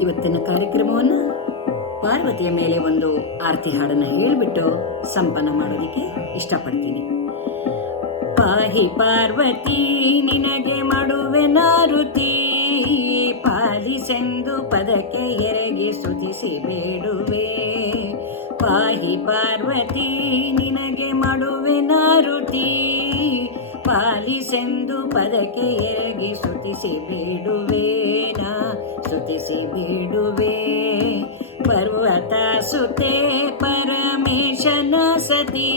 ಇವತ್ತಿನ ಕಾರ್ಯಕ್ರಮವನ್ನು ಪಾರ್ವತಿಯ ಮೇಲೆ ಒಂದು ಆರತಿ ಹಾಡನ್ನು ಹೇಳಿಬಿಟ್ಟು ಸಂಪನ್ನ ಮಾಡೋದಕ್ಕೆ ಇಷ್ಟಪಡ್ತೀನಿ. ಪಾಹಿ ಪಾರ್ವತಿ ನಿನಗೆ ಮಾಡುವೆ ನಾರುತಿ, ಪಾಲಿಸೆಂದು ಪದಕ್ಕೆ ಎರಗಿ ಸ್ತುತಿಸಿ ಬೇಡುವೆ. ಪಾಹಿ ಪಾರ್ವತಿ ನಿನಗೆ ಮಾಡುವೆ ನಾರುತಿ, ಪಾಲಿಸೆಂದು ಪದಕ್ಕೆ ಎರಗಿ ಸ್ತುತಿಸಿ ಬೇಡುವೆ. ನಾ ಸ್ತುತಿಸಿ ಬೇಡುವೆ. ಪರ್ವತ ಸುತೆ ಪರಮೇಶನ ಸತಿ,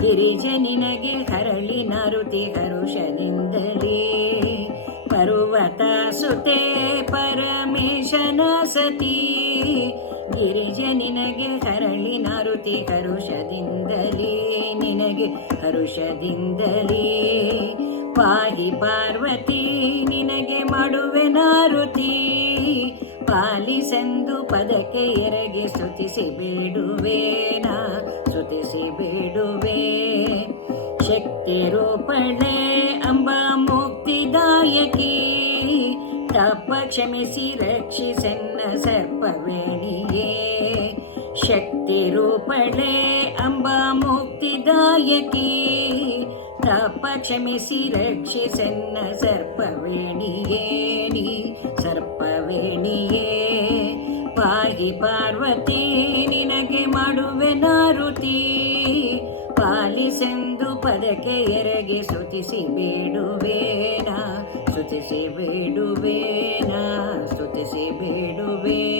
ಗಿರಿಜೆ ನಿನಗೆ ಹರಳಿ ನಾರುತಿ ಹರುಷದಿಂದಲೇ. ಪರ್ವತ ಸುತೆ ಪರಮೇಶನ ಸತಿ, ಗಿರಿಜೆ ನಿನಗೆ ಹರಳಿ ನಾರುತಿ ಹರುಷದಿಂದಲೇ, ನಿನಗೆ ಹರುಷದಿಂದಲೇ. ಪಾಹಿ ಪಾರ್ವತಿ ನಿನಗೆ ಮಾಡುವೆ ನಾರುತಿ, ಪಾಲಿಸೆಂದು ಪದಕ್ಕೆ ಎರಗಿ ಸ್ತುತಿಸಿ ಬೇಡುವೆ. ನಾ ಸ್ತುತಿಸಿ ಬೇಡುವೆ. ಶಕ್ತಿ ರೂಪಳೆ ಅಂಬ ಮುಕ್ತಿದಾಯಕಿ, ತಪ್ಪ ಕ್ಷಮಿಸಿ ರಕ್ಷಿಸೆನ್ನ ಸರ್ಪವೇಣಿಯೇ. ಶಕ್ತಿ ರೂಪಳೆ ಅಂಬ ಮುಕ್ತಿದಾಯಕಿ, ತಪ್ಪ ಕ್ಷಮಿಸಿ ರಕ್ಷಿಸೆನ್ನ ಸರ್ಪವೇಣಿಯೇ. ನೀ ಸರ್ಪವೇಣಿಯೇ. ಪಾಹಿ ಪಾರ್ವತಿ ನಿನಗೆ ಮಾಡುವೆ ನಾರುತಿ, ಪಾಲಿಸೆಂದು ಪದಕ್ಕೆ ಎರಗಿ ಸ್ತುತಿಸಿ ಬೇಡುವೆ. ನಾ ಸ್ತುತಿಸಿ ಬೇಡುವೆ. ನಾ ಸ್ತುತಿಸಿ ಬೇಡುವೆ.